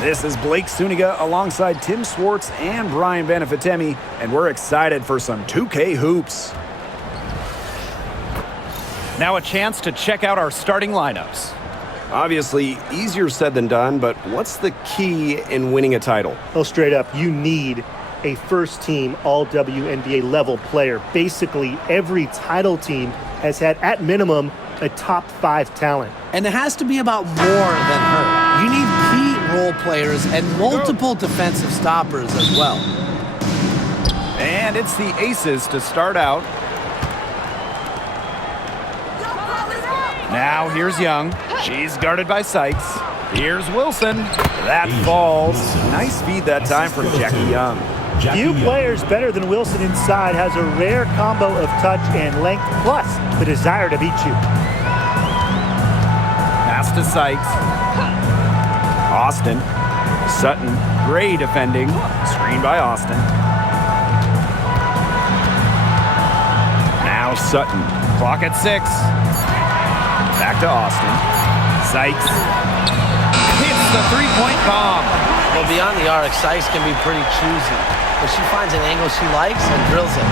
This is Blake Suniga alongside Tim Swartz and Brian Benefitemi, and we're excited for some 2K hoops. Now a chance to check out our starting lineups. Obviously, easier said than done, but what's the key in winning a title? Well, straight up, you need a first-team all-WNBA level player. Basically, every title team has had, at minimum, a top 5 talent. And it has to be about more than her. You need key role players and multiple defensive stoppers as well. And it's the Aces to start out. Now here's Young. She's guarded by Sykes. Here's Wilson. That falls. Nice feed that time from Jackie Young. Few players better than Wilson inside, has a rare combo of touch and length, plus the desire to beat you. Pass to Sykes. Austin. Sutton. Gray defending. Screen by Austin. Now Sutton. Clock at 6. Back to Austin. Sykes. Hits the three-point bomb. Well, beyond the arc, Sykes can be pretty choosy, but she finds an angle she likes and drills it.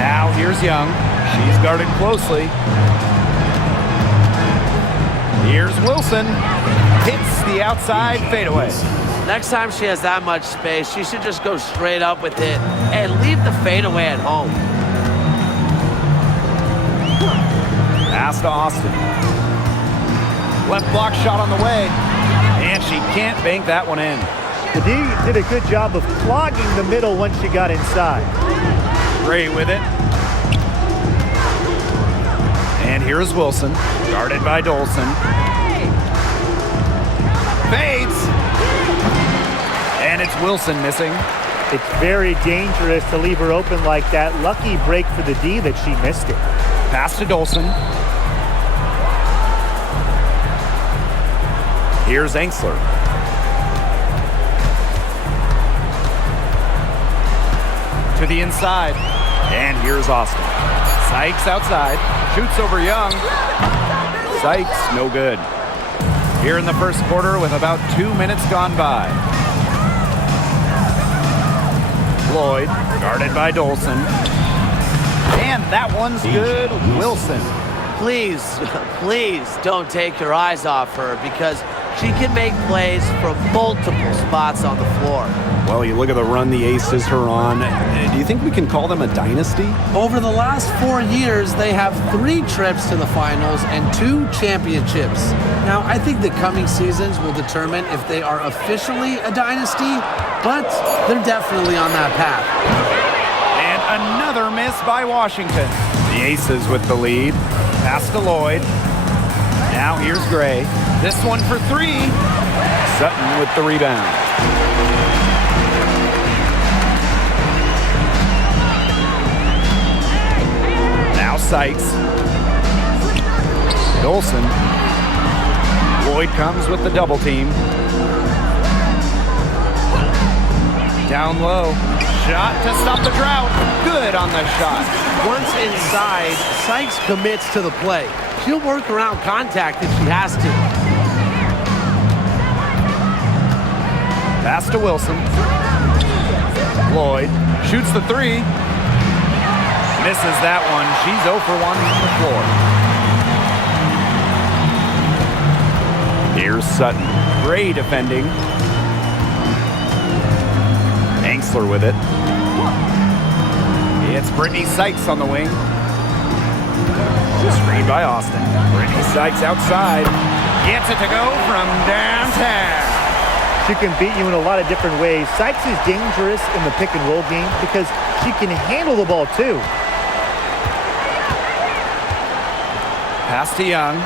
Now here's Young. She's guarded closely. Here's Wilson. Hits the outside fadeaway. Next time she has that much space, she should just go straight up with it and leave the fadeaway at home. Pass to Austin. Left block shot on the way. And she can't bank that one in. The D did a good job of clogging the middle once she got inside. Gray with it. And here's Wilson, guarded by Dolson. Fades. And it's Wilson missing. It's very dangerous to leave her open like that. Lucky break for the D that she missed it. Pass to Dolson. Here's Angsler. To the inside. And here's Austin. Sykes outside. Shoots over Young. Sykes, no good. Here in the first quarter with about 2 minutes gone by. Lloyd, guarded by Dolson. And that one's good. Wilson. Please, please don't take your eyes off her because she can make plays from multiple spots on the floor. Well, you look at the run the Aces are on. Do you think we can call them a dynasty? Over the last 4 years, they have 3 trips to the finals and 2 championships. Now, I think the coming seasons will determine if they are officially a dynasty, but they're definitely on that path. And another miss by Washington. The Aces with the lead. Pass to Lloyd. Now here's Gray. This one for 3. Sutton with the rebound. Now Sykes. Dolson. Lloyd comes with the double team. Down low. Shot to stop the drought. Good on the shot. Once inside, Sykes commits to the play. She'll work around contact if she has to. Pass to Wilson. Lloyd shoots the 3. Misses that one. She's 0 for 1 on the floor. Here's Sutton. Gray defending. Angsler with it. It's Brittany Sykes on the wing. Screen by Austin. Brittany Sykes outside. Gets it to go from downtown. She can beat you in a lot of different ways. Sykes is dangerous in the pick and roll game because she can handle the ball too. Pass to Young.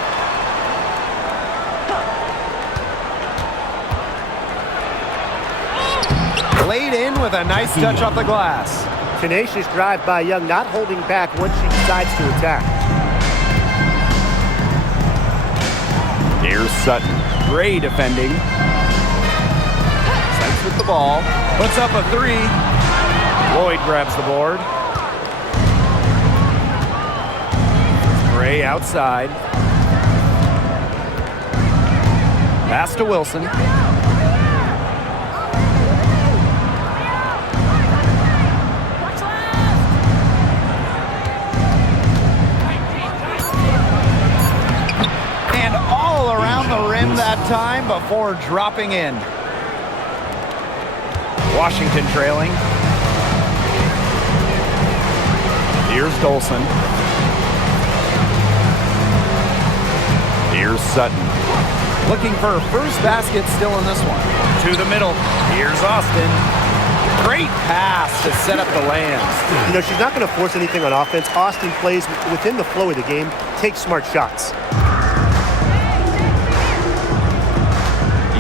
Laid in with a nice touch off the glass. Tenacious drive by Young, not holding back once she decides to attack. Here's Sutton. Gray defending. Sykes with the ball. Puts up a 3. Lloyd grabs the board. Gray outside. Pass to Wilson. And all around the rim that time before dropping in. Washington trailing. Here's Dolson. Here's Sutton. Looking for a first basket still in this one. To the middle. Here's Austin. Great pass to set up the lands. You know, she's not going to force anything on offense. Austin plays within the flow of the game, takes smart shots.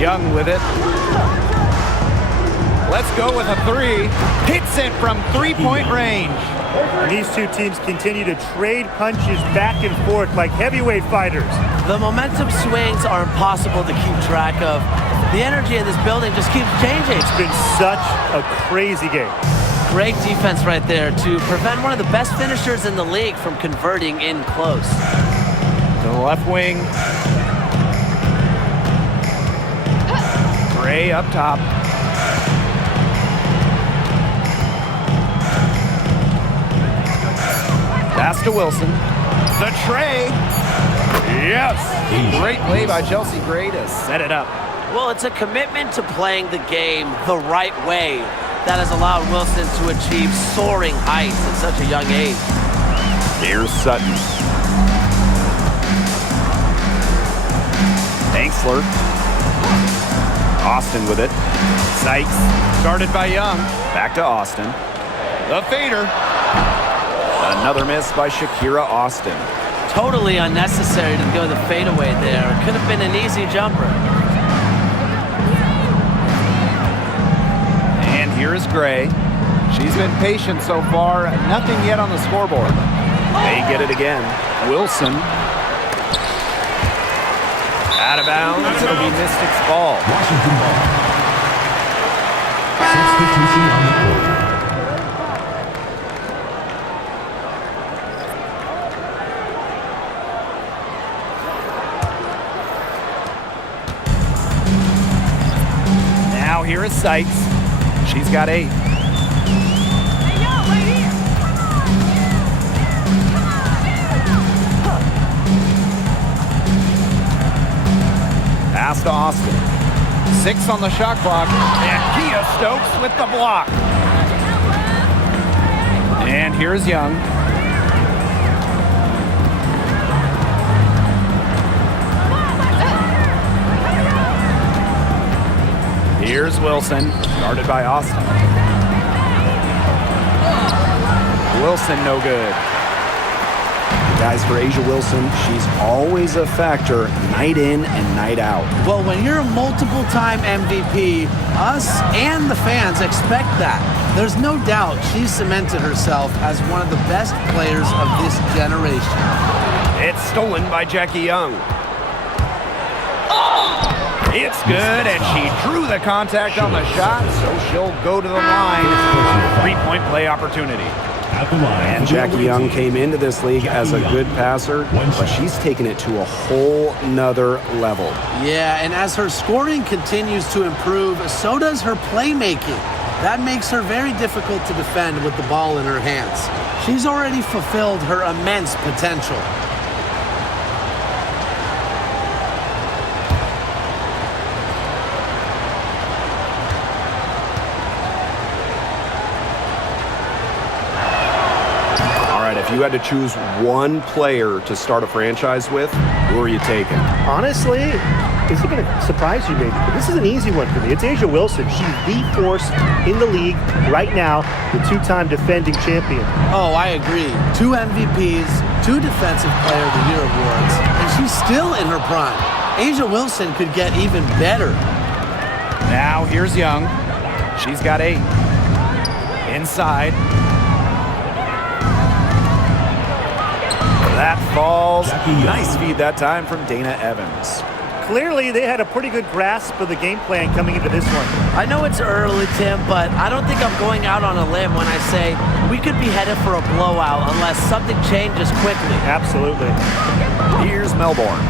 Young with it. Let's go with a three. Hits it from three-point range. And these two teams continue to trade punches back and forth like heavyweight fighters. The momentum swings are impossible to keep track of. The energy in this building just keeps changing. It's been such a crazy game. Great defense right there to prevent one of the best finishers in the league from converting in close. To the left wing. Gray up top. Pass to Wilson. The tray. Yes. Great play by Chelsea Gray to set it up. Well, it's a commitment to playing the game the right way that has allowed Wilson to achieve soaring heights at such a young age. Here's Sutton. Danksler. Austin with it. Sykes. Started by Young. Back to Austin. The fader. Another miss by Shakira Austin. Totally unnecessary to go the fadeaway there. Could have been an easy jumper. And here is Gray. She's been patient so far. Nothing yet on the scoreboard. They get it again. Wilson. Out of bounds. It'll be Mystics ball. Washington ball. 6:52 on the quarter. Now here is Sykes. She's got 8. Pass to Austin. 6 on the shot clock. And Kia Stokes with the block. And here's Young. Here's Wilson, guarded by Austin. Wilson no good. Guys, for A'ja Wilson, she's always a factor night in and night out. Well, when you're a multiple-time MVP, us and the fans expect that. There's no doubt she's cemented herself as one of the best players of this generation. It's stolen by Jackie Young. It's good, and she drew the contact on the shot, so she'll go to the line. 3-point play opportunity. At the line. And Jackie Young came into this league as a good passer, but she's taken it to a whole nother level. Yeah, and as her scoring continues to improve, so does her playmaking. That makes her very difficult to defend with the ball in her hands. She's already fulfilled her immense potential. If you had to choose one player to start a franchise with, who are you taking? Honestly, this is going to surprise you maybe, but this is an easy one for me. It's A'ja Wilson. She's the force in the league right now, the 2-time defending champion. Oh, I agree. 2 MVPs, 2 Defensive Player of the Year awards, and she's still in her prime. A'ja Wilson could get even better. Now here's Young. She's got 8. Inside. That falls. Nice feed that time from Dana Evans. Clearly, they had a pretty good grasp of the game plan coming into this one. I know it's early, Tim, but I don't think I'm going out on a limb when I say we could be headed for a blowout unless something changes quickly. Absolutely. Here's Melbourne.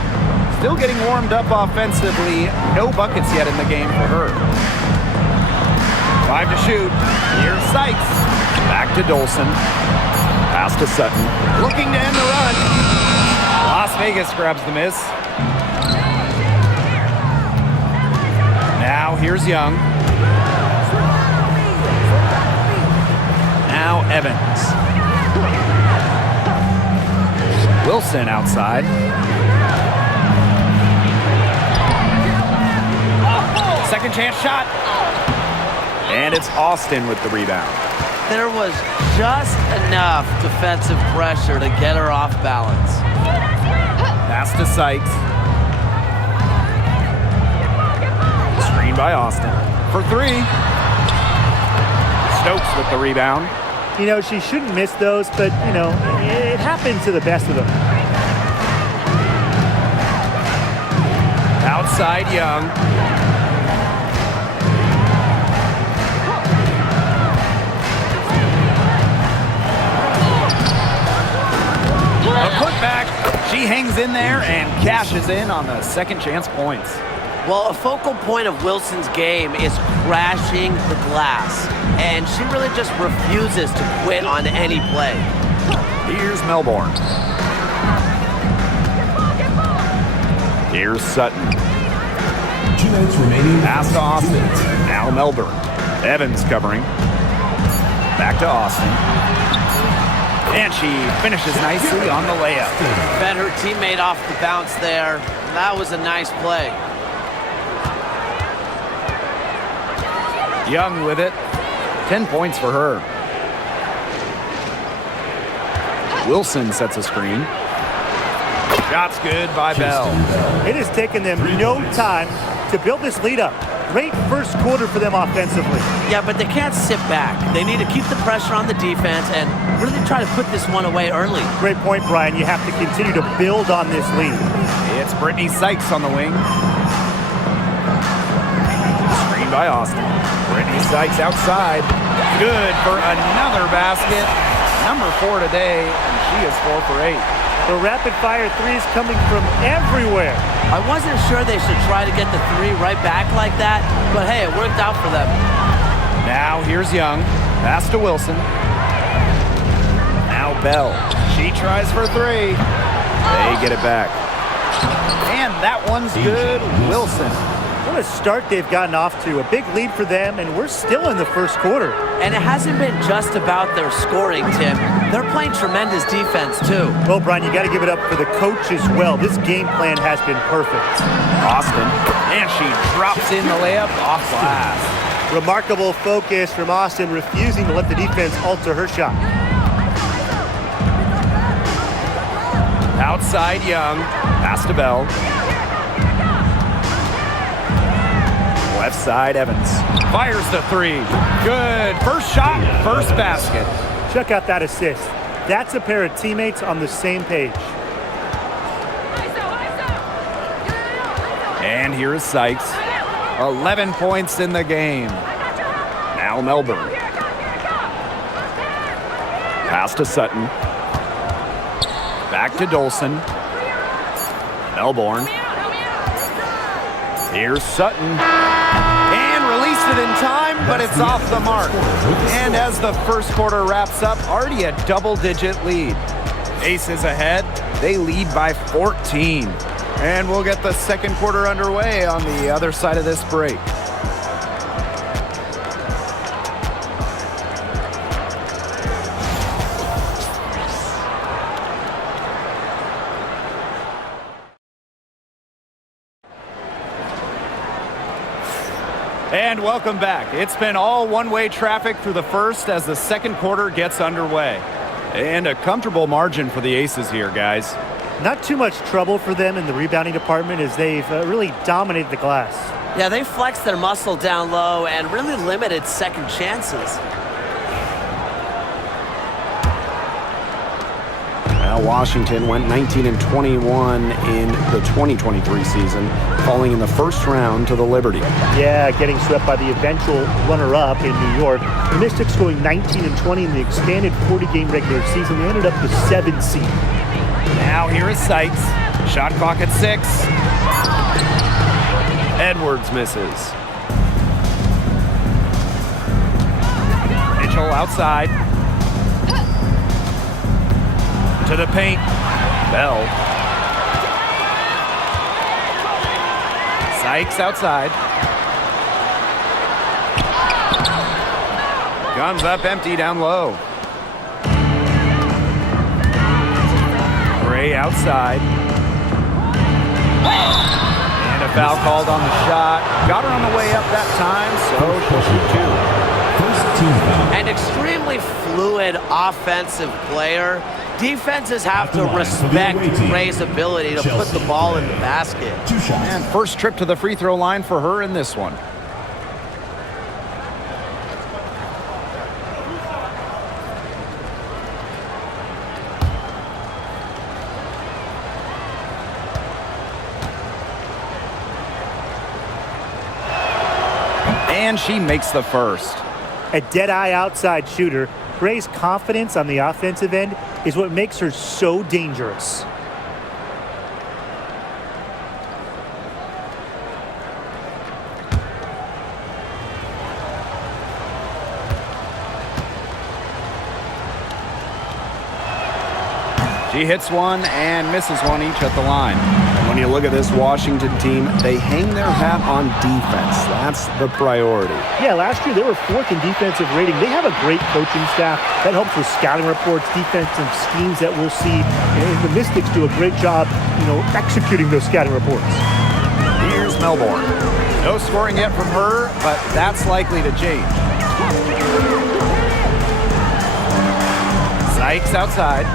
Still getting warmed up offensively. No buckets yet in the game for her. 5 to shoot. Here's Sykes. Back to Dolson. Pass to Sutton. Looking to end the run. Las Vegas grabs the miss. Now here's Young. Now Evans. Wilson outside. Second chance shot. And it's Austin with the rebound. There was just enough defensive pressure to get her off balance. Pass to Sykes. Screen by Austin. For 3. Stokes with the rebound. You know, she shouldn't miss those, but, you know, it happens to the best of them. Outside Young. A putback. She hangs in there and cashes in on the second chance points. Well, a focal point of Wilson's game is crashing the glass, and she really just refuses to quit on any play. Here's Melbourne. Here's Sutton. 2 minutes remaining. Pass to Austin. Now Melbourne. Evans covering. Back to Austin. And she finishes nicely on the layup. Fed her teammate off the bounce there. That was a nice play. Young with it. 10 points for her. Wilson sets a screen. Shot's good by Bell. It has taken them no time to build this lead up. Great first quarter for them offensively. Yeah, but they can't sit back. They need to keep the pressure on the defense and really try to put this one away early. Great point, Brian. You have to continue to build on this lead. It's Brittany Sykes on the wing. Screen by Austin. Brittany Sykes outside. Good for another basket. Number 4 today, and she is 4 for 8. The rapid-fire threes coming from everywhere. I wasn't sure they should try to get the 3 right back like that, but hey, it worked out for them. Now here's Young. Pass to Wilson. Now Bell. She tries for 3. They get it back. And that one's good. Wilson. What a start they've gotten off to. A big lead for them, and we're still in the first quarter. And it hasn't been just about their scoring, Tim. They're playing tremendous defense, too. Well, Brian, you got to give it up for the coach as well. This game plan has been perfect. Austin. And she drops in the layup off glass. Remarkable focus from Austin, refusing to let the defense alter her shot. Outside Young. Pass to Bell. Left side Evans. Fires the 3. Good. First shot, first basket. Check out that assist. That's a pair of teammates on the same page. And here is Sykes. 11 points in the game. Now Melbourne. Pass to Sutton. Back to Dolson. Melbourne. Here's Sutton. And released it in time, but it's off the mark. And as the first quarter wraps up, already a double-digit lead. Aces ahead. They lead by 14. And we'll get the second quarter underway on the other side of this break. And welcome back. It's been all one-way traffic through the first as the second quarter gets underway. And a comfortable margin for the Aces here, guys. Not too much trouble for them in the rebounding department as they've really dominated the glass. Yeah, they flexed their muscle down low and really limited second chances. Well, Washington went 19-21 in the 2023 season, falling in the first round to the Liberty. Yeah, getting swept by the eventual runner-up in New York. The Mystics going 19-20 in the expanded 40-game regular season. They ended up the 7th seed. Now here is Sykes. Shot clock at 6. Edwards misses. Mitchell outside. To the paint. Bell. Sykes outside. Guns up empty down low. Gray outside. And a foul called on the shot. Got her on the way up that time, so she'll shoot 2. First team foul. An extremely fluid offensive player. Defenses have to respect Gray's ability to put the ball in the basket. 2 shots. And first trip to the free throw line for her in this one. And she makes the first. A dead-eye outside shooter, Gray's confidence on the offensive end is what makes her so dangerous. She hits one and misses one each at the line. And when you look at this Washington team, they hang their hat on defense. That's the priority. Yeah, last year they were 4th in defensive rating. They have a great coaching staff that helps with scouting reports, defensive schemes that we'll see. And the Mystics do a great job, executing those scouting reports. Here's Melbourne. No scoring yet from her, but that's likely to change. Sykes outside.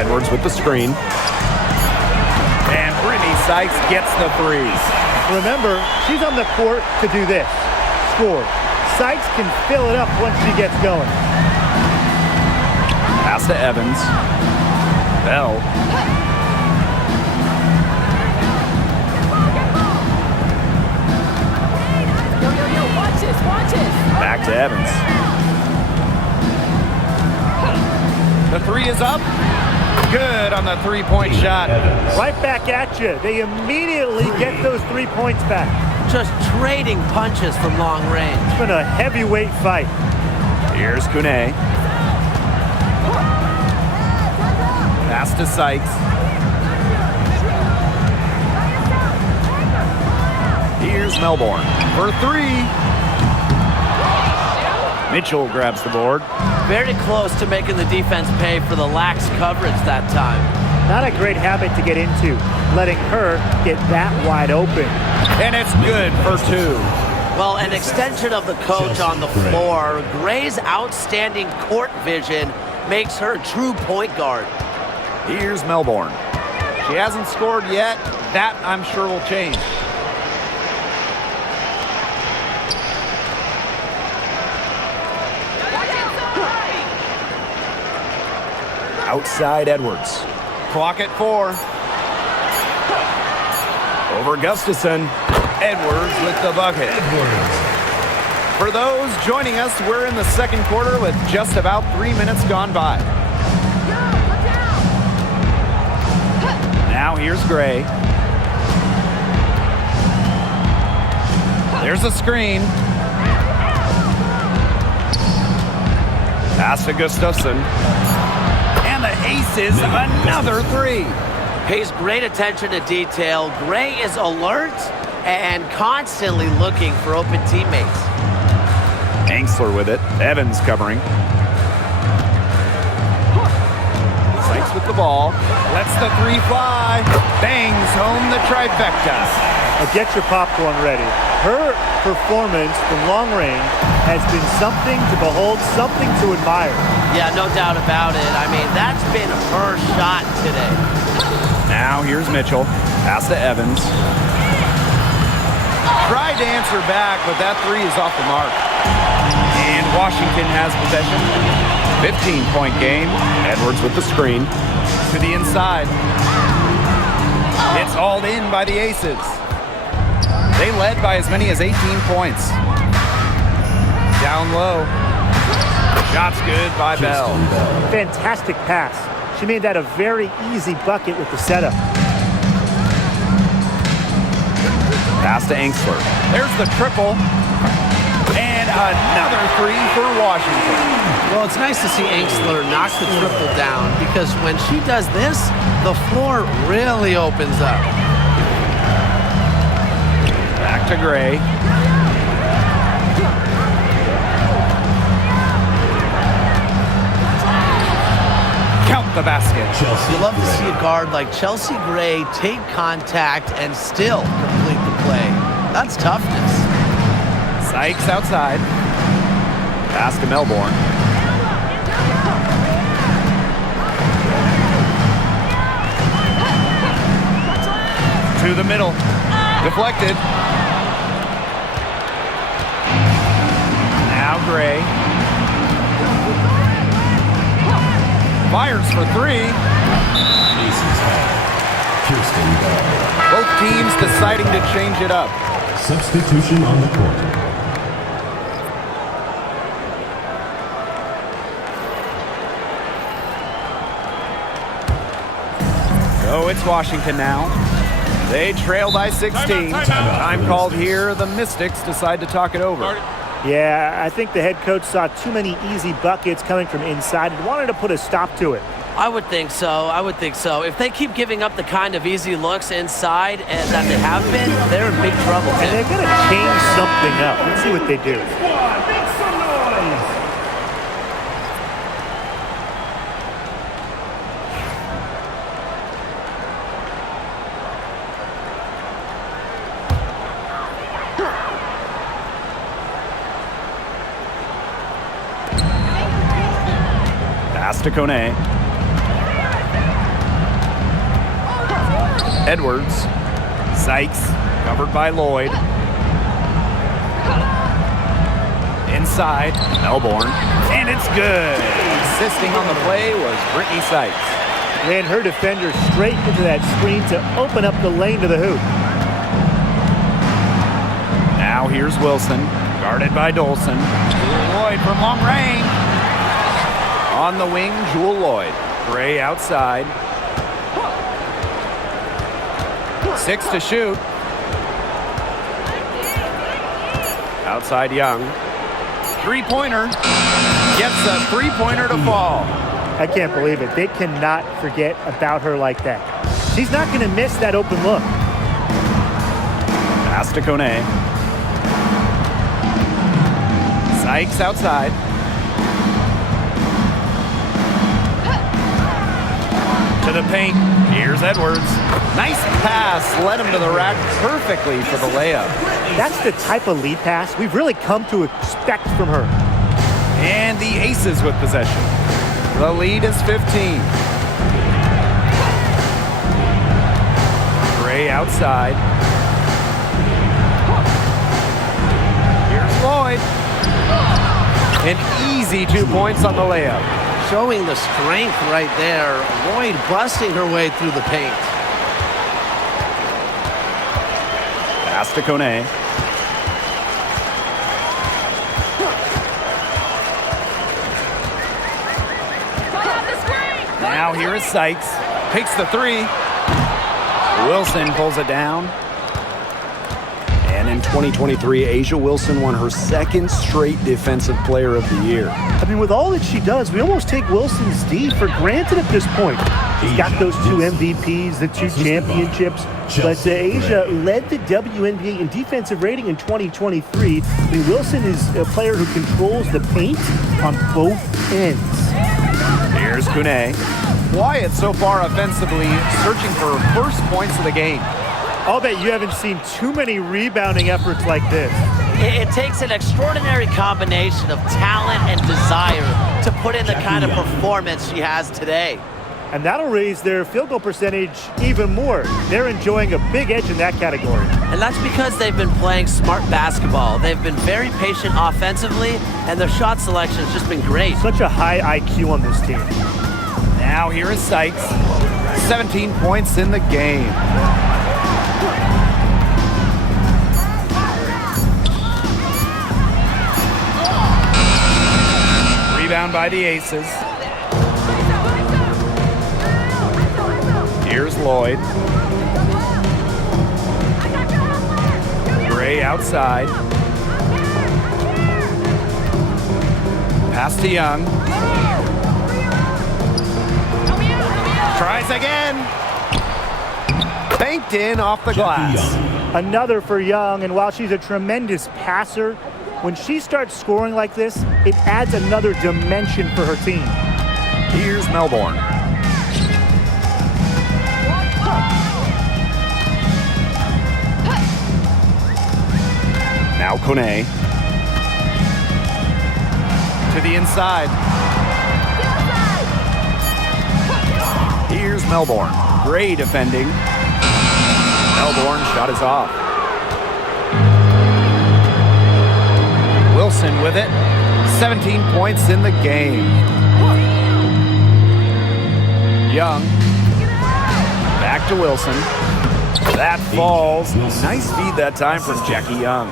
Edwards with the screen. And Brittany Sykes gets the 3s. Remember, she's on the court to do this. Score. Sykes can fill it up once she gets going. Pass to Evans. Bell. Back to Evans. The 3 is up. Good on the 3-point shot. Right back at you. They immediately get those 3 points back. Just trading punches from long range. It's been a heavyweight fight. Here's Kune. Pass to Sykes. Here's Melbourne for 3. Mitchell grabs the board. Very close to making the defense pay for the lax coverage that time. Not a great habit to get into, letting her get that wide open. And it's good for 2. Well, an extension of the coach on the floor. Gray's outstanding court vision makes her a true point guard. Here's Melbourne. She hasn't scored yet. That, I'm sure, will change. Outside Edwards. Clock at 4. Over Gustafson. Edwards with the bucket. For those joining us, we're in the second quarter with just about 3 minutes gone by. Now here's Gray. There's a screen. Pass to Gustafson. And the aces, another 3. Pays great attention to detail. Gray is alert and constantly looking for open teammates. Angsler with it. Evans covering. Sykes with the ball. Lets the 3 fly. Bangs home the trifecta. Now get your popcorn ready. Her performance from long range has been something to behold, something to admire. Yeah, no doubt about it. I mean, that's been her shot today. Now here's Mitchell. Pass to Evans. Tried to answer back, but that 3 is off the mark. And Washington has possession. 15-point game. Edwards with the screen. To the inside. It's hauled in by the Aces. They led by as many as 18 points. Down low. Shot's good by Bell. Fantastic pass. She made that a very easy bucket with the setup. Pass to Angstler. There's the triple. And another three for Washington. Well, it's nice to see Angstler knock the triple down because when she does this, the floor really opens up. Back to Gray. Count the basket. You love to see a guard like Chelsea Gray take contact and still complete the play. That's toughness. Sykes outside. Pass to Melbourne. To the middle. Deflected. Now Gray. Fires for three. Both teams deciding to change it up. Substitution on the court. So it's Washington now. They trail by 16. Time called here. The Mystics decide to talk it over. Yeah, I think the head coach saw too many easy buckets coming from inside and wanted to put a stop to it. I would think so. If they keep giving up the kind of easy looks inside and that they have been, they're in big trouble. And they're going to change something up. Let's see what they do. Pass to Kone. Edwards. Sykes. Covered by Lloyd. Inside. Melbourne. And it's good. Assisting on the play was Brittany Sykes. Ran her defender straight into that screen to open up the lane to the hoop. Now here's Wilson. Guarded by Dolson. Lloyd from long range. On the wing, Jewel Lloyd. Gray outside. 6 to shoot. Outside Young. Three-pointer. Gets a three-pointer to fall. I can't believe it. They cannot forget about her like that. She's not going to miss that open look. Pass to Kone. Sykes outside. To the paint. Here's Edwards. Nice pass. Led him to the rack perfectly for the layup. That's the type of lead pass we've really come to expect from her. And the Aces with possession. The lead is 15. Gray outside. Here's Lloyd. An easy 2 points on the layup. Showing the strength right there. Lloyd busting her way through the paint. Pass to Kone. Now here is Sykes. Takes the three. Wilson pulls it down. And in 2023, A'ja Wilson won her second straight Defensive Player of the Year. I mean, with all that she does, we almost take Wilson's D for granted at this point. She's got those 2 MVPs, the 2 championships, but A'ja led the WNBA in defensive rating in 2023. I mean, Wilson is a player who controls the paint on both ends. Here's Kune. Wyatt so far offensively searching for first points of the game. I'll bet you haven't seen too many rebounding efforts like this. It takes an extraordinary combination of talent and desire to put in the kind of performance she has today. And that'll raise their field goal percentage even more. They're enjoying a big edge in that category. And that's because they've been playing smart basketball. They've been very patient offensively, and their shot selection has just been great. Such a high IQ on this team. Now here is Sykes. 17 points in the game. Rebound by the Aces. Here's Lloyd. Gray outside. Pass to Young. Tries again. Banked in off the glass. Another for Young, and while she's a tremendous passer, when she starts scoring like this, it adds another dimension for her team. Here's Melbourne. Now Kone. To the inside. Here's Melbourne. Gray defending. Melbourne shot is off. Wilson with it. 17 points in the game. Young. Back to Wilson. That falls. Nice feed that time from Jackie Young.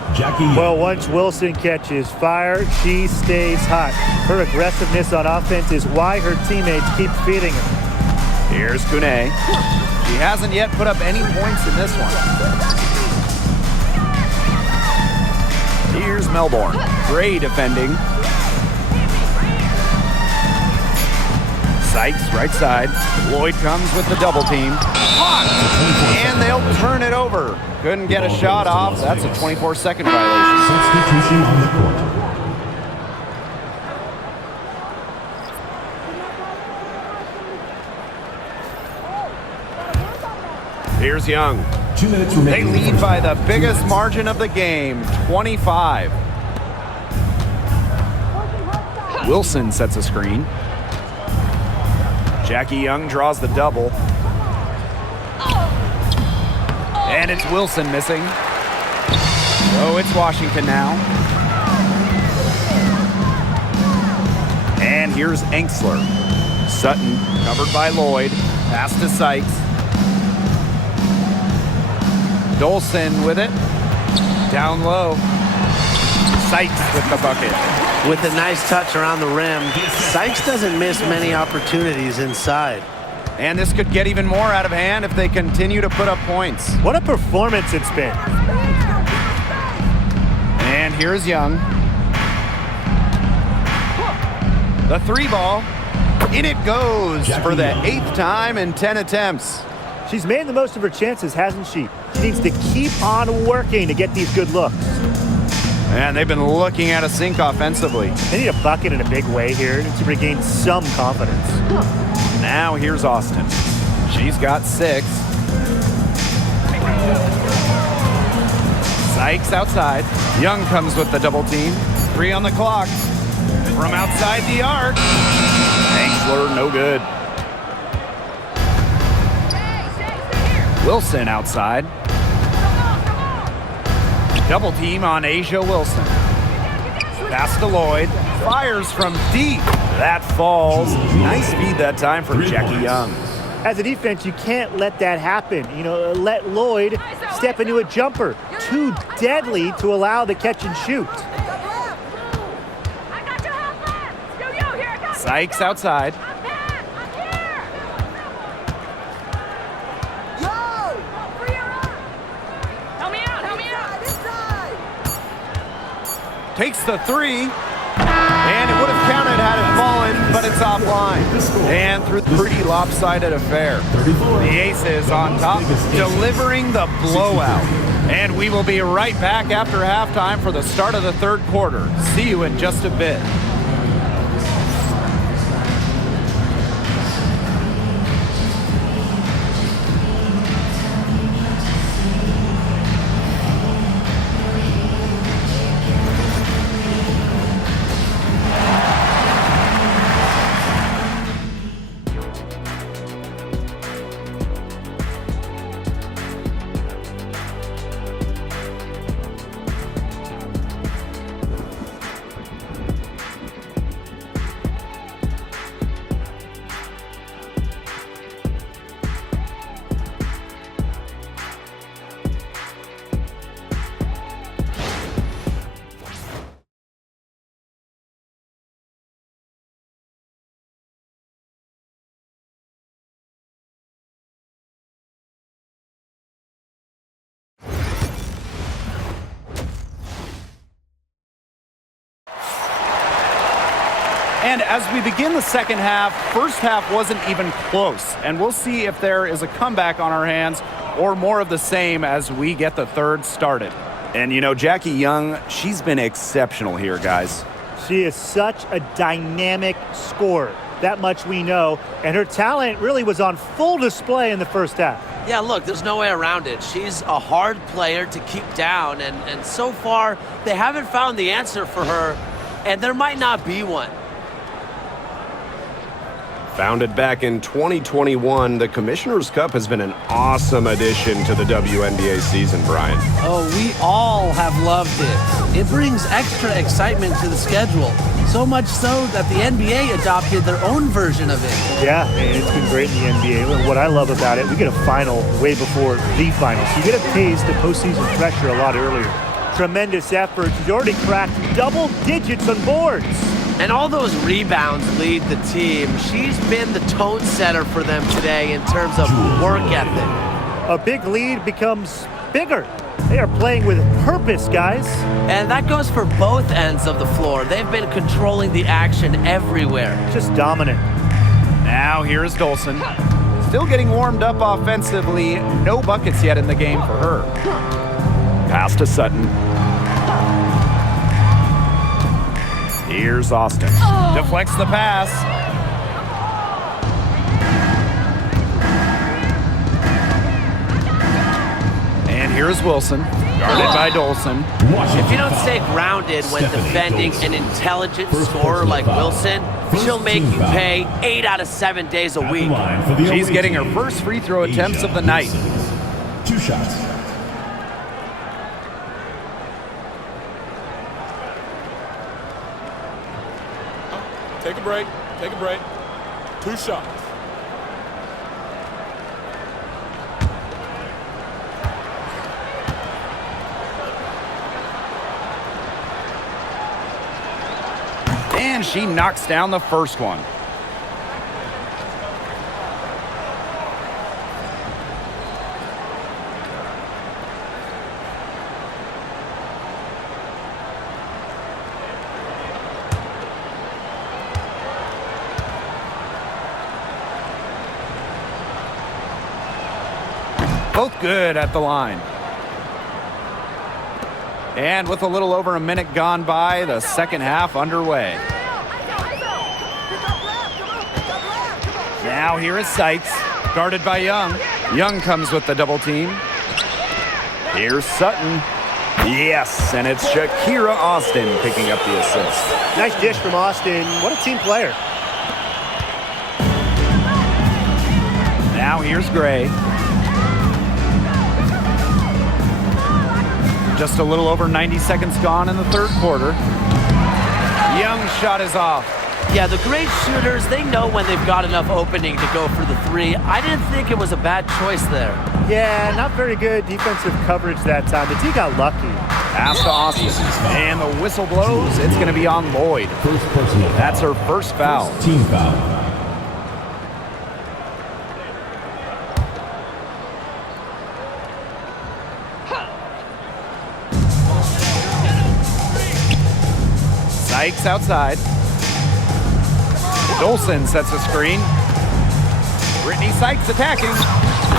Well, once Wilson catches fire, she stays hot. Her aggressiveness on offense is why her teammates keep feeding her. Here's Kune. She hasn't yet put up any points in this one. Here's Melbourne. Gray defending. Sykes right side. Lloyd comes with the double team. And they'll turn it over. Couldn't get a shot off. That's a 24-second violation. Substitution on the court. Here's Young. 2 minutes They remaining. lead by the biggest margin of the game, 25. Wilson sets a screen. Jackie Young draws the double. And it's Wilson missing. Oh, it's Washington now. And here's Enksler. Sutton covered by Lloyd. Pass to Sykes. Dolson with it. Down low. Sykes with the bucket. With a nice touch around the rim, Sykes doesn't miss many opportunities inside. And this could get even more out of hand if they continue to put up points. What a performance it's been. And here's Young. The three ball. In it goes for the 8th time in 10 attempts. She's made the most of her chances, hasn't she? She needs to keep on working to get these good looks. And they've been looking at a sink offensively. They need a bucket in a big way here to regain some confidence. Now here's Austin. She's got 6. Sykes outside. Young comes with the double team. 3 on the clock. From outside the arc. Enksler, no good. Wilson outside. Double team on Asia Wilson. Pass to Lloyd. Fires from deep. That falls. Nice feed that time from Jackie Young. As a defense, you can't let that happen. You know, let Lloyd step into a jumper. Too deadly to allow the catch and shoot. Sykes outside. Takes the 3, and it would have counted had it fallen, but it's offline. And through the pretty lopsided affair, the Aces on top, delivering the blowout. And we will be right back after halftime for the start of the third quarter. See you in just a bit. And as we begin the second half, first half wasn't even close. And we'll see if there is a comeback on our hands or more of the same as we get the third started. And, you know, Jackie Young, she's been exceptional here, guys. She is such a dynamic scorer. That much we know. And her talent really was on full display in the first half. Yeah, look, there's no way around it. She's a hard player to keep down, and so far, they haven't found the answer for her, and there might not be one. Founded back in 2021, the Commissioner's Cup has been an awesome addition to the WNBA season, Brian. Oh, we all have loved it. It brings extra excitement to the schedule, so much so that the NBA adopted their own version of it. Yeah, and it's been great in the NBA. What I love about it, we get a final way before the final. So you get a taste of postseason pressure a lot earlier. Tremendous effort. She's already cracked double digits on boards. And all those rebounds lead the team. She's been the tone setter for them today in terms of work ethic. A big lead becomes bigger. They are playing with purpose, guys. And that goes for both ends of the floor. They've been controlling the action everywhere. Just dominant. Now here's Dolson. Still getting warmed up offensively. No buckets yet in the game for her. Pass to Sutton. Here's Austin. Deflects the pass. And here's Wilson, guarded by Dolson. If you don't stay grounded when defending an intelligent scorer like Wilson, she'll make you pay 8 out of 7 days a week. She's getting her first free throw attempts of the night. 2 shots. Take a break. Take a break. 2 shots. And she knocks down the first one. Both good at the line. And with a little over a minute gone by, the second half underway. Now here is Sykes, guarded by Young. Young comes with the double team. Here's Sutton. Yes, and it's Shakira Austin picking up the assist. Nice dish from Austin. What a team player. Now here's Gray. Just a little over 90 seconds gone in the third quarter. Young's shot is off. Yeah, the great shooters, they know when they've got enough opening to go for the three. I didn't think it was a bad choice there. Yeah, not very good defensive coverage that time. The team got lucky. Pass to Austin. And the whistle blows. It's going to be on Lloyd. First personal. That's her first foul. First team foul. Sykes outside. Dolson sets a screen. Brittany Sykes attacking.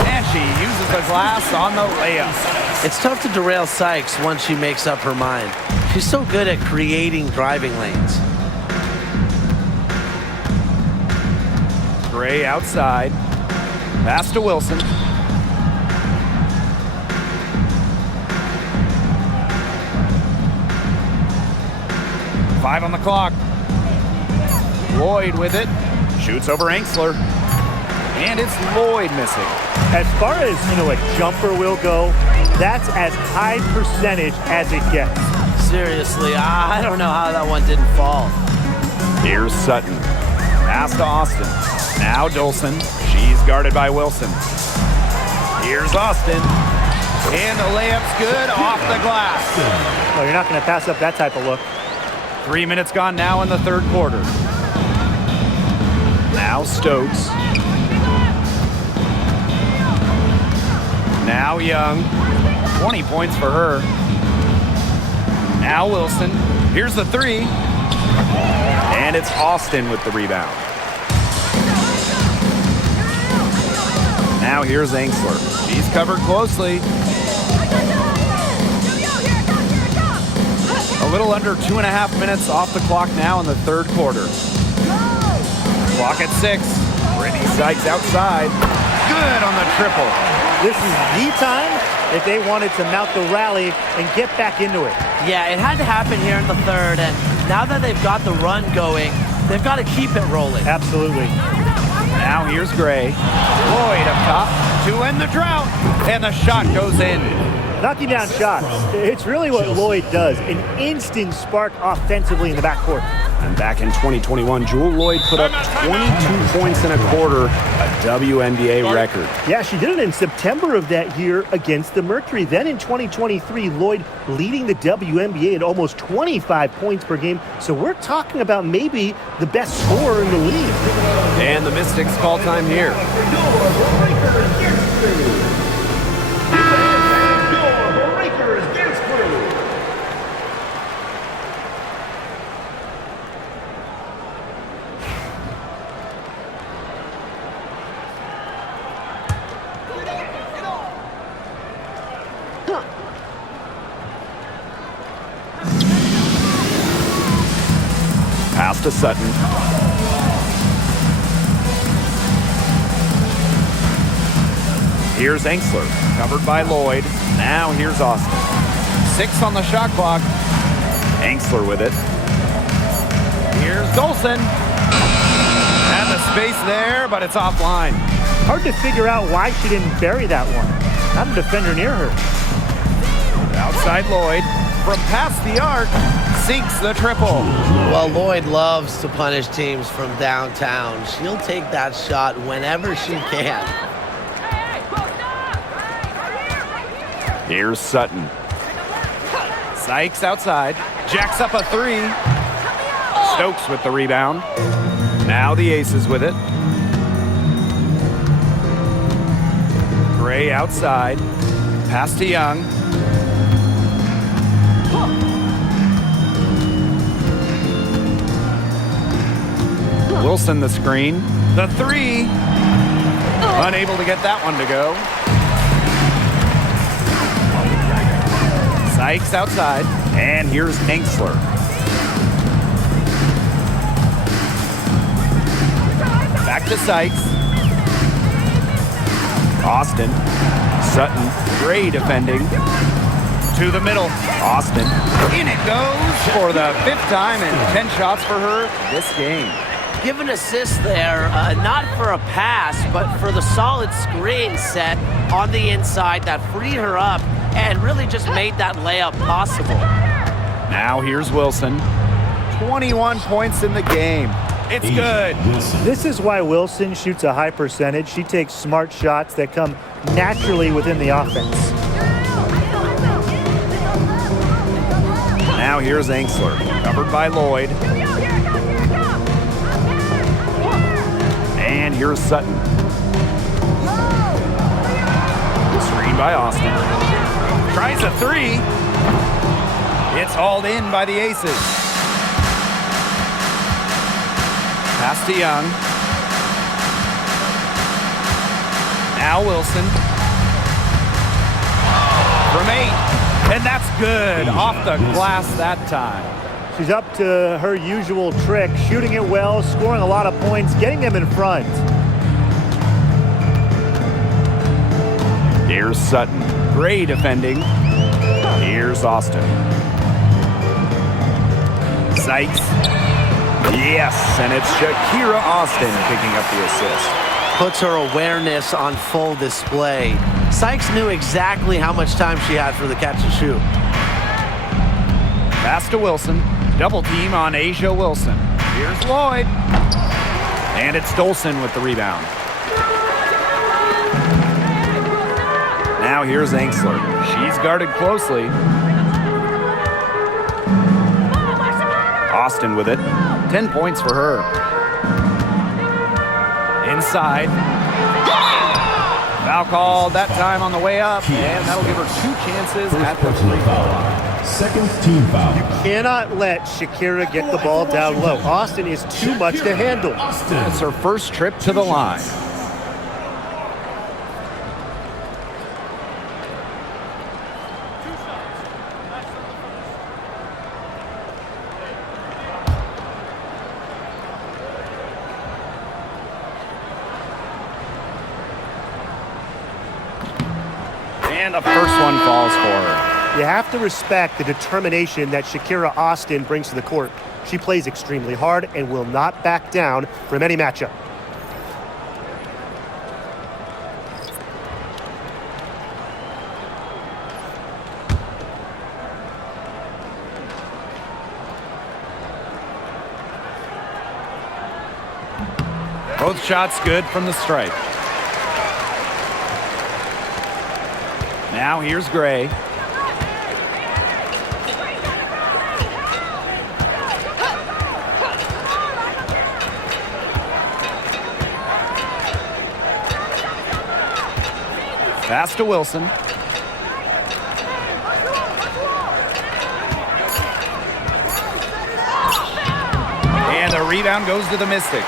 And she uses the glass on the layup. It's tough to derail Sykes once she makes up her mind. She's so good at creating driving lanes. Gray outside. Pass to Wilson. Five on the clock. Lloyd with it. Shoots over Angsler. And it's Lloyd missing. As far as, a jumper will go, that's as high percentage as it gets. Seriously, I don't know how that one didn't fall. Here's Sutton. Pass to Austin. Now Dolson. She's guarded by Wilson. Here's Austin. And the layup's good off the glass. Well, you're not going to pass up that type of look. 3 minutes gone now in the third quarter. Now Stokes. Now Young. 20 points for her. Now Wilson. Here's the three. And it's Austin with the rebound. Now here's Angsler. She's covered closely. A little under 2.5 minutes off the clock now in the third quarter. Clock at 6. Brittany Sykes outside. Good on the triple. This is the time if they wanted to mount the rally and get back into it. Yeah, it had to happen here in the third, and now that they've got the run going, they've got to keep it rolling. Absolutely. Now here's Gray. Lloyd up top to end the drought. And the shot goes in. Knocking down shots. It's really what Lloyd does. An instant spark offensively in the backcourt. And back in 2021, Jewel Lloyd put up 22 points in a quarter, a WNBA record. Yeah, she did it in September of that year against the Mercury. Then in 2023, Lloyd leading the WNBA at almost 25 points per game. So we're talking about maybe the best scorer in the league. And the Mystics call time here. Pass to Sutton. Here's Angsler, covered by Lloyd. Now here's Austin. 6 on the shot clock. Angsler with it. Here's Dolson. And the space there, but it's offline. Hard to figure out why she didn't bury that one. Not a defender near her. Outside Lloyd. From past the arc, sinks the triple. Well, Lloyd loves to punish teams from downtown. She'll take that shot whenever she can. Here's Sutton. Sykes outside. Jacks up a 3. Stokes with the rebound. Now the Aces with it. Gray outside. Pass to Young. Wilson the screen. The 3. Unable to get that one to go. Sykes outside. And here's Angsler. Back to Sykes. Austin. Sutton. Gray defending. To the middle. Austin. In it goes for the 5th time and 10 shots for her this game. Give an assist there, not for a pass, but for the solid screen set on the inside that freed her up and really just made that layup possible. Now here's Wilson. 21 points in the game. It's good. This is why Wilson shoots a high percentage. She takes smart shots that come naturally within the offense. Now here's Angsler, covered by Lloyd. And here's Sutton. Screen by Austin. Tries a 3. It's hauled in by the Aces. Pass to Young. Now Wilson. From 8. And that's good. Off the glass that time. She's up to her usual trick, shooting it well, scoring a lot of points, getting them in front. Here's Sutton. Gray defending. Here's Austin. Sykes. Yes, and it's Shakira Austin picking up the assist. Puts her awareness on full display. Sykes knew exactly how much time she had for the catch and shoot. Pass to Wilson. Double team on Asia Wilson. Here's Lloyd. And it's Dolson with the rebound. Now here's Angsler. She's guarded closely. Austin with it. 10 points for her. Inside. Foul called that time on the way up. And that'll give her 2 chances at the free throw line. Second team foul. Cannot let Shakira get the ball down low. Austin is too much to handle. It's her first trip to the line. And the first one falls for her. You have to respect the determination that Shakira Austin brings to the court. She plays extremely hard and will not back down from any matchup. Both shots good from the stripe. Now here's Gray. Pass to Wilson. And the rebound goes to the Mystics.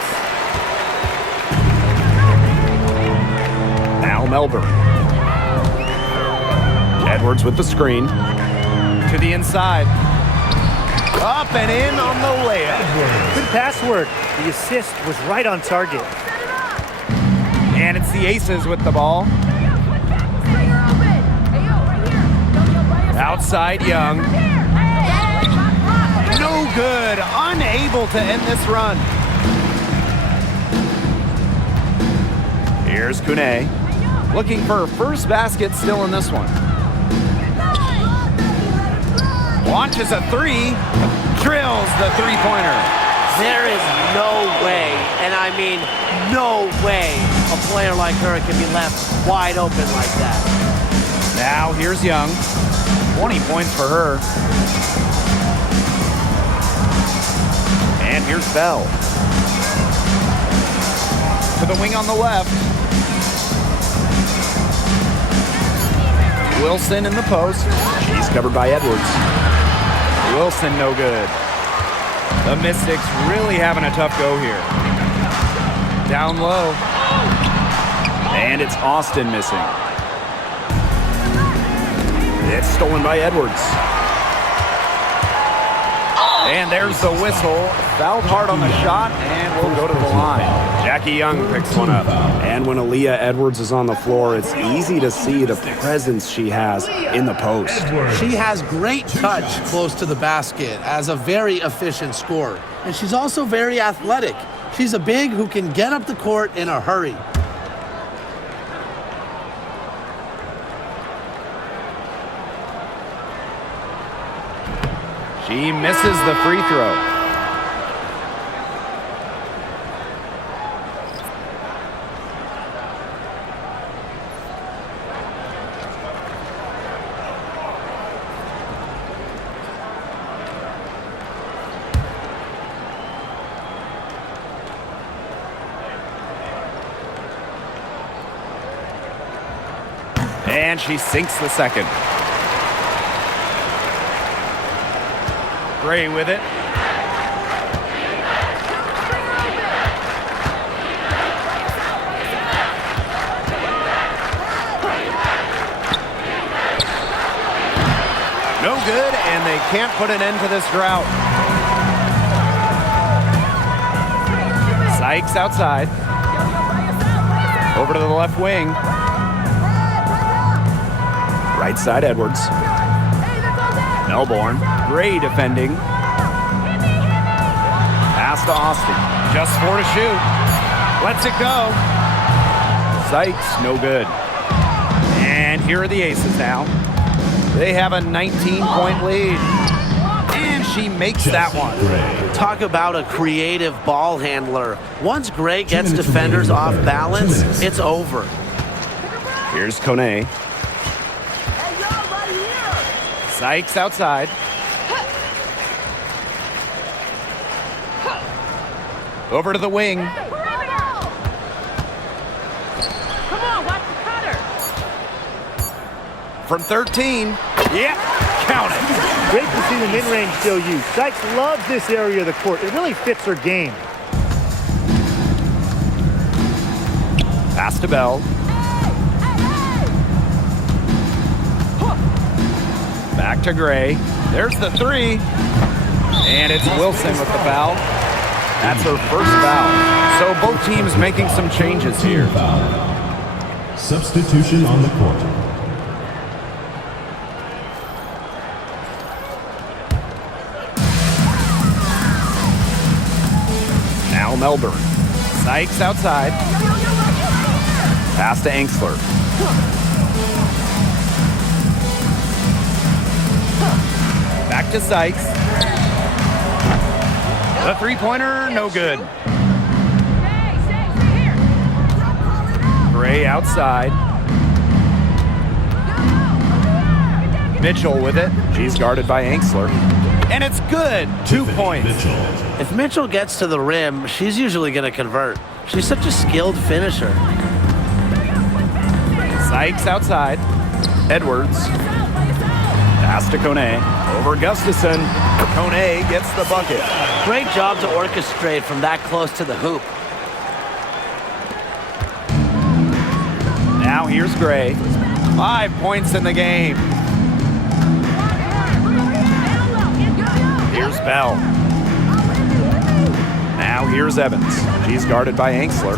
Now Melbourne. Edwards with the screen. To the inside. Up and in on the layup. Good pass work. The assist was right on target. And it's the Aces with the ball. Outside Young. No good. Unable to end this run. Here's Kune. Looking for her first basket still in this one. Launches a three. Drills the three-pointer. There is no way, and I mean no way, a player like her can be left wide open like that. Now here's Young. 20 points for her. And here's Bell. To the wing on the left. Wilson in the post. She's covered by Edwards. Wilson no good. The Mystics really having a tough go here. Down low. And it's Austin missing. It's stolen by Edwards. And there's the whistle. Fouled hard on the shot, and we'll go to the line. Jackie Young picks one up. And when Aaliyah Edwards is on the floor, it's easy to see the presence she has in the post. She has great touch close to the basket as a very efficient scorer. And she's also very athletic. She's a big who can get up the court in a hurry. She misses the free throw. And she sinks the second. Gray with it. No good, and they can't put an end to this drought. Sykes outside. Over to the left wing. Right side, Edwards. Melbourne. Gray defending. Pass to Austin. Just 4 to shoot. Lets it go. Sykes, no good. And here are the Aces now. They have a 19-point lead. And she makes that one. Talk about a creative ball handler. Once Gray gets defenders off balance, it's over. Here's Kone. Sykes outside. Over to the wing. Come on, watch the cutter. From 13. Yep, count it. Great to see the mid-range still used. Sykes loves this area of the court. It really fits her game. Pass to Bell. Back to Gray. There's the three. And it's Wilson with the foul. That's her first foul. So both teams making some changes here. Substitution on the court. Now Melbourne. Sykes outside. Pass to Angsler. Back to Sykes. The three-pointer, no good. Gray outside. Mitchell with it. She's guarded by Angsler. And it's good. 2 points. If Mitchell gets to the rim, she's usually going to convert. She's such a skilled finisher. Sykes outside. Edwards. Pass to Kone. Over Gustafson. Kone gets the bucket. Great job to orchestrate from that close to the hoop. Now here's Gray. 5 points in the game. Here's Bell. Now here's Evans. She's guarded by Angsler.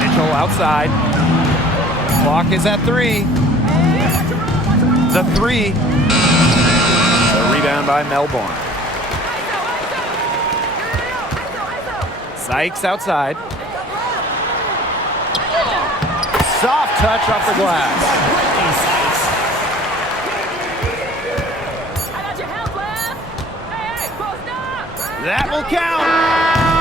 Mitchell outside. Clock is at 3. The three. The rebound by Melbourne. Sykes outside. Soft touch off the glass. That will count.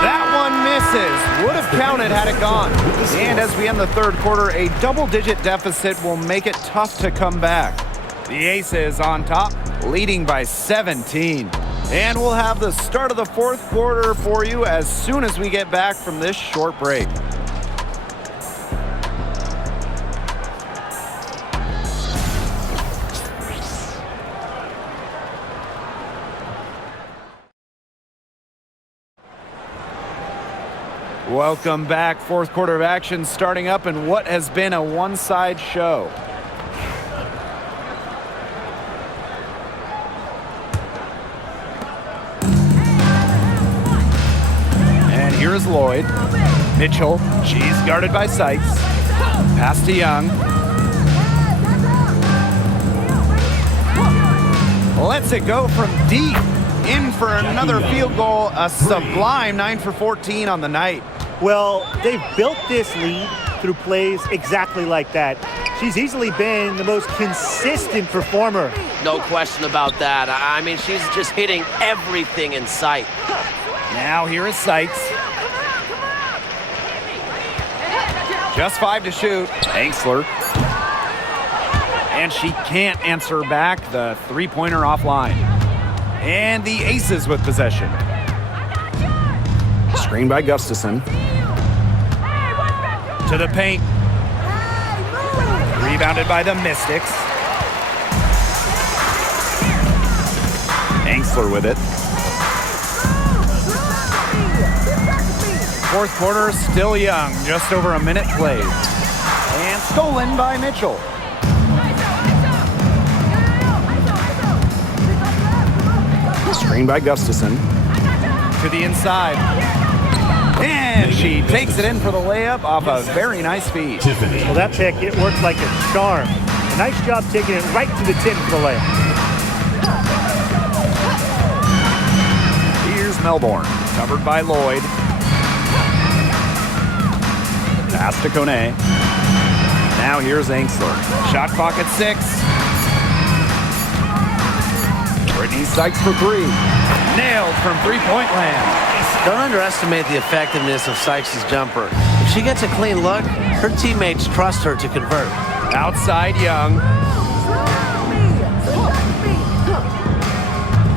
That one misses. Would have counted had it gone. And as we end the third quarter, a double-digit deficit will make it tough to come back. The Aces on top, leading by 17. And we'll have the start of the fourth quarter for you as soon as we get back from this short break. Welcome back. Fourth quarter of action starting up in what has been a one-side show. And here is Lloyd. Mitchell, she's guarded by Sykes. Pass to Young. Lets it go from deep. In for another field goal. A sublime 9 for 14 on the night. Well, they've built this lead through plays exactly like that. She's easily been the most consistent performer. No question about that. I mean, she's just hitting everything in sight. Now here is Sykes. Just 5 to shoot. Angsler. And she can't answer back. The three-pointer offline. And the Aces with possession. Screen by Gustafson. To the paint. Rebounded by the Mystics. Angsler with it. Fourth quarter still young. Just over a minute played. And stolen by Mitchell. Screen by Gustafson. To the inside. And she takes it in for the layup off a very nice feed. Well, that pick, it worked like a charm. A nice job taking it right to the tin for the layup. Here's Melbourne. Covered by Lloyd. Pass to Kone. Now here's Angsler. Shot clock at 6. Brittany Sykes for 3. Nailed from three-point land. Don't underestimate the effectiveness of Sykes' jumper. If she gets a clean look, her teammates trust her to convert. Outside Young.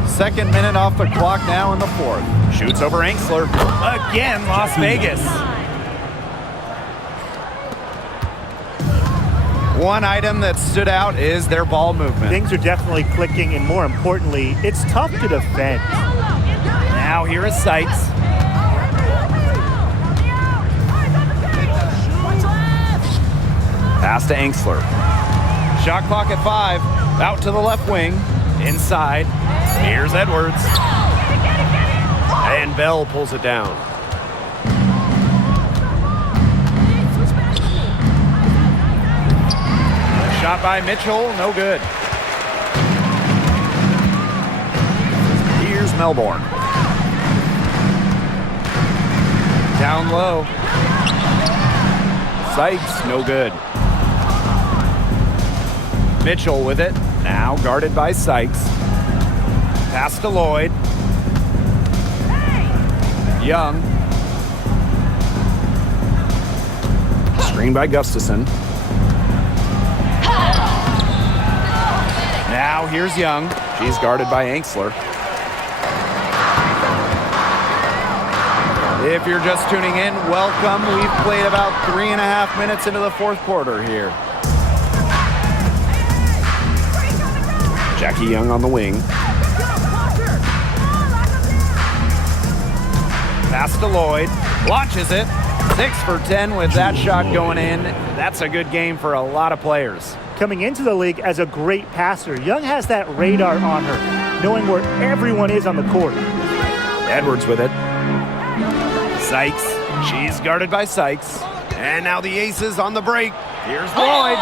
Second minute off the clock now in the fourth. Shoots over Angsler. Again, Las Vegas. One item that stood out is their ball movement. Things are definitely clicking, and more importantly, it's tough to defend. Now here is Sykes. Pass to Angsler. Shot clock at 5. Out to the left wing. Inside. Here's Edwards. And Bell pulls it down. Shot by Mitchell, no good. Here's Melbourne. Down low. Sykes, no good. Mitchell with it, now guarded by Sykes. Pass to Lloyd. Young. Screen by Gustafson. Now here's Young. She's guarded by Angsler. If you're just tuning in, welcome. We've played about 3.5 minutes into the fourth quarter here. Jackie Young on the wing. Pass to Lloyd. Launches it. 6 for 10 with that shot going in. That's a good game for a lot of players. Coming into the league as a great passer, Young has that radar on her, knowing where everyone is on the court. Edwards with it. Sykes. She's guarded by Sykes. And now the Aces on the break. Here's Lloyd.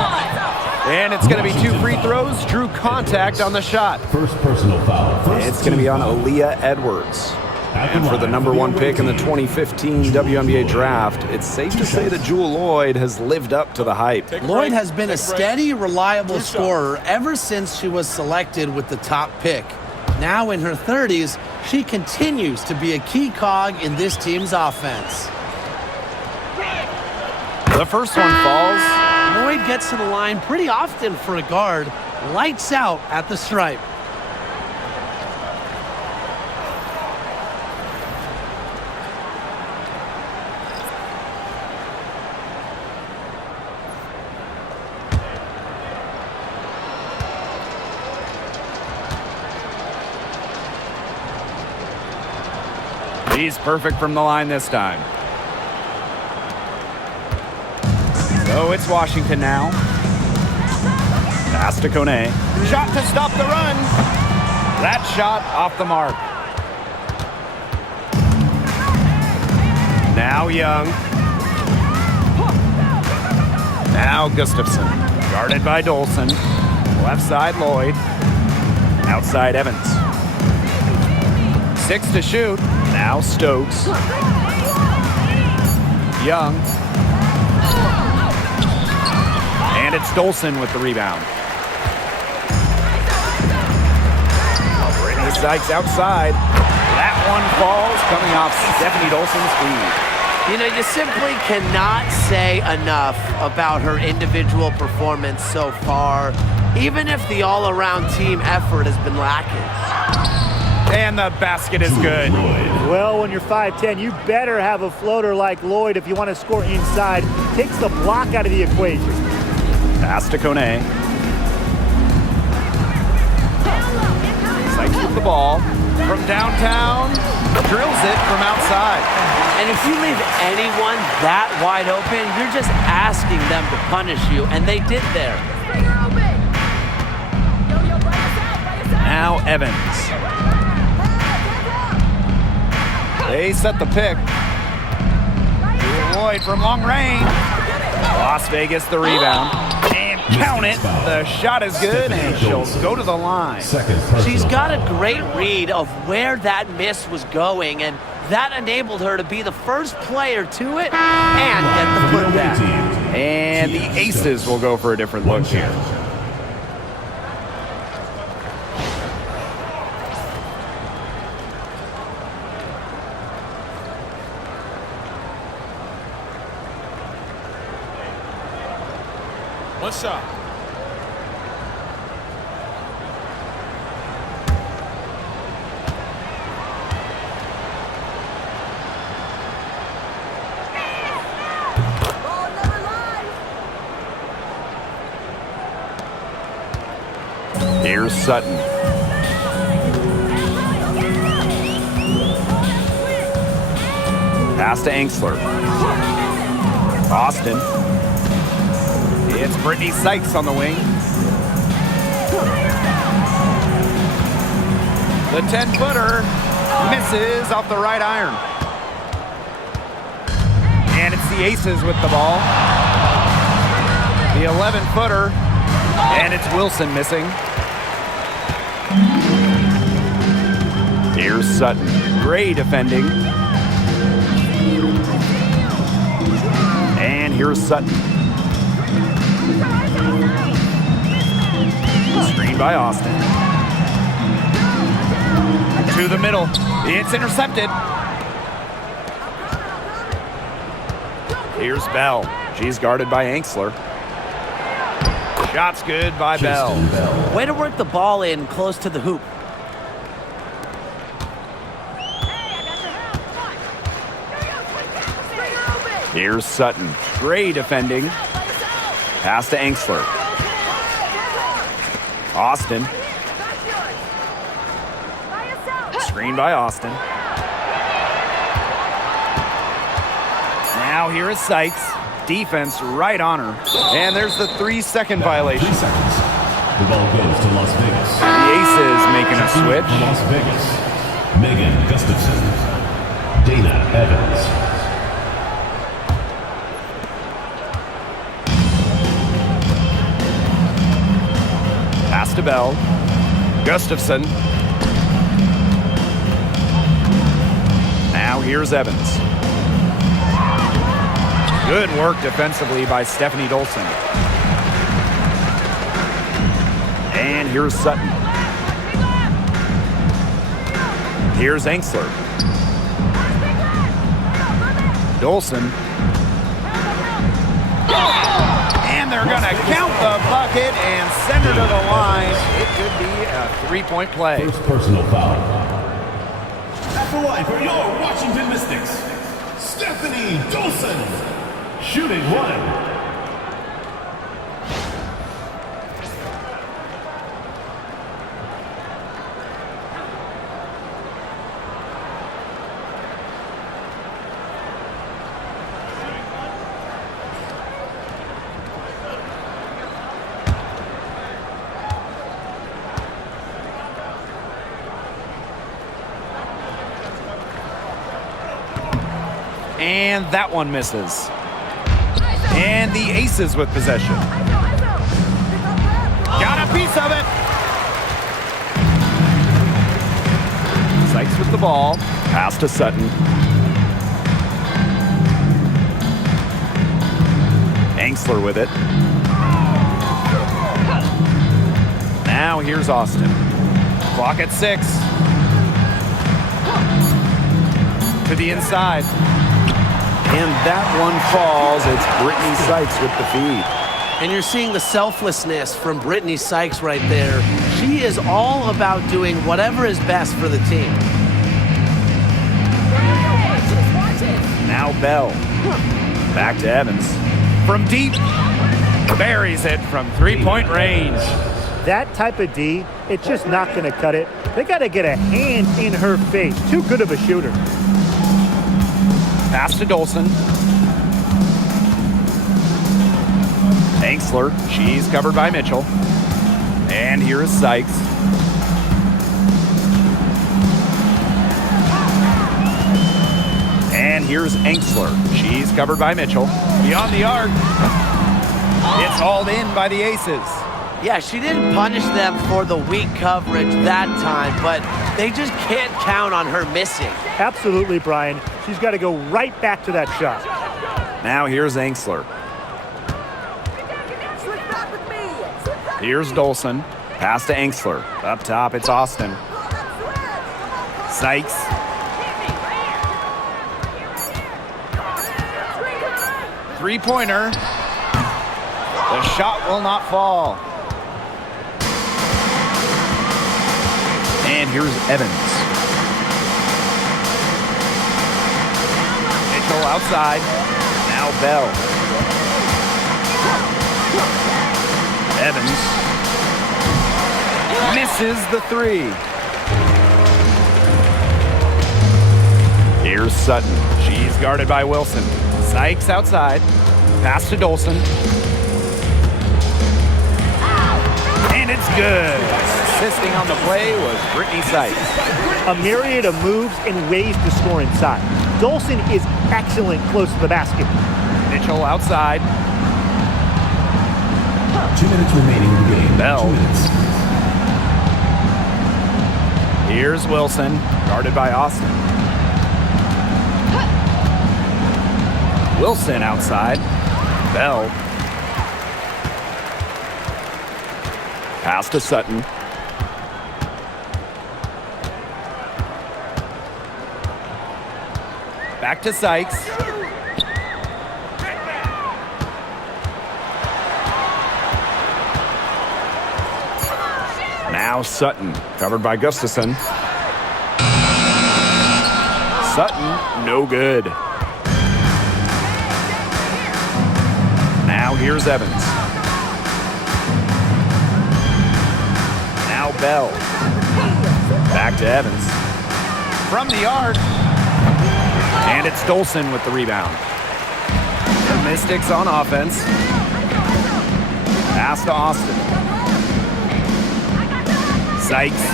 And it's going to be 2 free throws. Drew contact on the shot. First personal foul. It's going to be on Aaliyah Edwards. And for the number 1 pick in the 2015 WNBA draft, it's safe to say that Jewel Lloyd has lived up to the hype. Lloyd has been a steady, reliable scorer ever since she was selected with the top pick. Now in her 30s, she continues to be a key cog in this team's offense. The first one falls. Lloyd gets to the line pretty often for a guard. Lights out at the stripe. He's perfect from the line this time. So it's Washington now. Pass to Kone. Shot to stop the run. That shot off the mark. Now Young. Now Gustafson. Guarded by Dolson. Left side Lloyd. Outside Evans. 6 to shoot. Now Stokes. Young. And it's Dolson with the rebound. Brittany Sykes outside. That one falls, coming off Stephanie Dolson's feed. You know, you simply cannot say enough about her individual performance so far, even if the all-around team effort has been lacking. And the basket is good. Well, when you're 5'10", you better have a floater like Lloyd if you want to score inside. Takes the block out of the equation. Pass to Kone. Sykes with the ball. From downtown, drills it from outside. And if you leave anyone that wide open, you're just asking them to punish you, and they did there. Now Evans. They set the pick. Lloyd from long range. Las Vegas the rebound. And count it. The shot is good, and she'll go to the line. She's got a great read of where that miss was going, and that enabled her to be the first player to it and get the putback. And the Aces will go for a different look here. One shot. Here's Sutton. Pass to Angsler. Austin. It's Brittany Sykes on the wing. The 10-footer misses off the right iron. And it's the Aces with the ball. The 11-footer, and it's Wilson missing. Here's Sutton. Gray defending. And here's Sutton. Screen by Austin. To the middle. It's intercepted. Here's Bell. She's guarded by Angsler. Shot's good by Bell. Way to work the ball in close to the hoop. Here's Sutton. Gray defending. Pass to Angsler. Austin. Screen by Austin. Now here is Sykes. Defense right on her. And there's the 3-second violation. 3 seconds. The ball goes to Las Vegas. The Aces making a switch. Las Vegas. Megan Gustafson. Dana Evans. Pass to Bell. Gustafson. Now here's Evans. Good work defensively by Stephanie Dolson. And here's Sutton. Here's Angsler. Dolson. And they're going to count the bucket and send her to the line. It could be a 3-point play. First personal foul. At the line for your Washington Mystics, Stephanie Dolson. Shooting one. And that one misses. And the Aces with possession. Got a piece of it. Sykes with the ball. Pass to Sutton. Angsler with it. Now here's Austin. Clock at 6. To the inside. And that one falls. It's Brittany Sykes with the feed. And you're seeing the selflessness from Brittany Sykes right there. She is all about doing whatever is best for the team. Now Bell. Back to Evans. From deep. Buries it from 3-point range. That type of D, it's just not going to cut it. They got to get a hand in her face. Too good of a shooter. Pass to Dolson. Angsler. She's covered by Mitchell. And here is Sykes. And here's Angsler. She's covered by Mitchell. Beyond the arc. It's hauled in by the Aces. Yeah, she didn't punish them for the weak coverage that time, but they just can't count on her missing. Absolutely, Brian. She's got to go right back to that shot. Now here's Angsler. Here's Dolson. Pass to Angsler. Up top, it's Austin. Sykes. Three-pointer. The shot will not fall. And here's Evans. Mitchell outside. Now Bell. Evans. Misses the three. Here's Sutton. She's guarded by Wilson. Sykes outside. Pass to Dolson. And it's good. Assisting on the play was Brittany Sykes. A myriad of moves and ways to score inside. Dolson is excellent close to the basket. Mitchell outside. 2 minutes remaining in the game. Bell. 2 minutes. Here's Wilson, guarded by Austin. Wilson outside. Bell. Pass to Sutton. Back to Sykes. Now Sutton, covered by Gustafson. Sutton, no good. Now here's Evans. Now Bell. Back to Evans. From the arc. And it's Dolson with the rebound. The Mystics on offense. Pass to Austin. Sykes.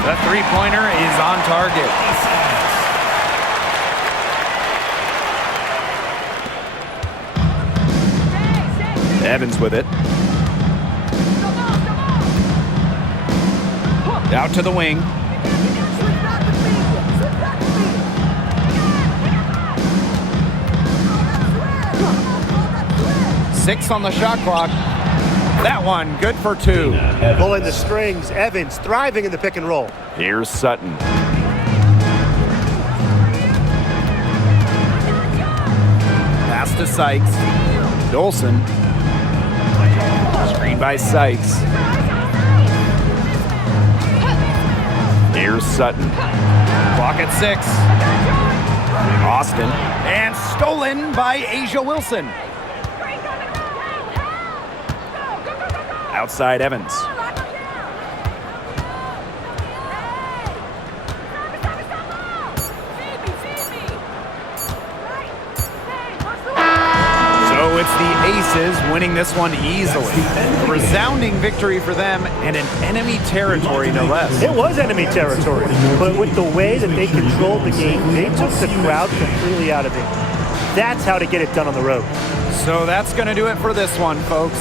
The three-pointer is on target. Evans with it. Out to the wing. Six on the shot clock. That one, good for two. Pulling the strings. Evans thriving in the pick and roll. Here's Sutton. Pass to Sykes. Dolson. Screen by Sykes. Here's Sutton. Clock at 6. Austin. And stolen by Asia Wilson. Outside Evans. So it's the Aces winning this one easily. A resounding victory for them and an enemy territory no less. It was enemy territory, but with the way that they controlled the game, they took the crowd completely out of it. That's how to get it done on the road. So that's going to do it for this one, folks.